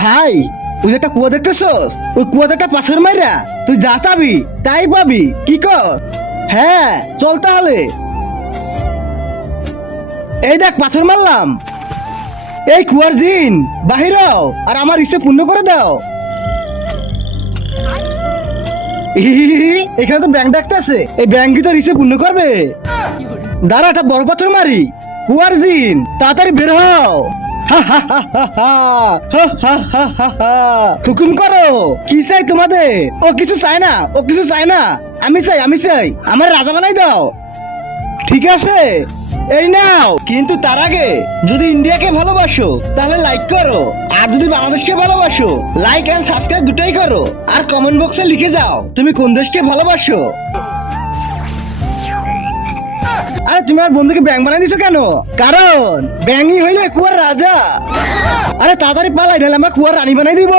ভাই ওই যে একটা কুয়া দেখতেছস, ওই কুয়াতে একটা পাথর মাইরা তুই যা চাবি তাই পাবি, কি কর? হ্যাঁ চল তাহলে। এই দেখ পাথর মারলাম। এই কুয়ার জিন বাহির হও আর আমার ইচ্ছে পূর্ণ করে দাও। এখানে তো ব্যাংক ডাকতেছে, এই ব্যাংক তো ইচ্ছে পূর্ণ করবে। দাঁড়া একটা বড় পাথর মারি। কুয়ার জিন তাড়াতাড়ি বের হও। হুকুম করো, কি চাই তোমাদের? ও কিছু চায় না, ও কিছু চায় না, আমি চাই, আমি চাই, আমার রাজা বানাই দাও। ঠিক আছে এই নাও, কিন্তু তার আগে যদি ইন্ডিয়াকে ভালোবাসো তাহলে লাইক করো, আর যদি বাংলাদেশকে ভালোবাসো লাইক এন্ড সাবস্ক্রাইব দুটাই করো, আর কমেন্ট বক্সে লিখে যাও তুমি কোন দেশকে ভালোবাসো। আরে তুমি আর বন্ধুকে ব্যাংক বানাই দিছো কেন? কারণ ব্যাংই হইলে কুয়ার রাজা। আরে তাড়াতাড়ি পালাই নাহলে আমরা কুয়ার রানী বানাই দিব।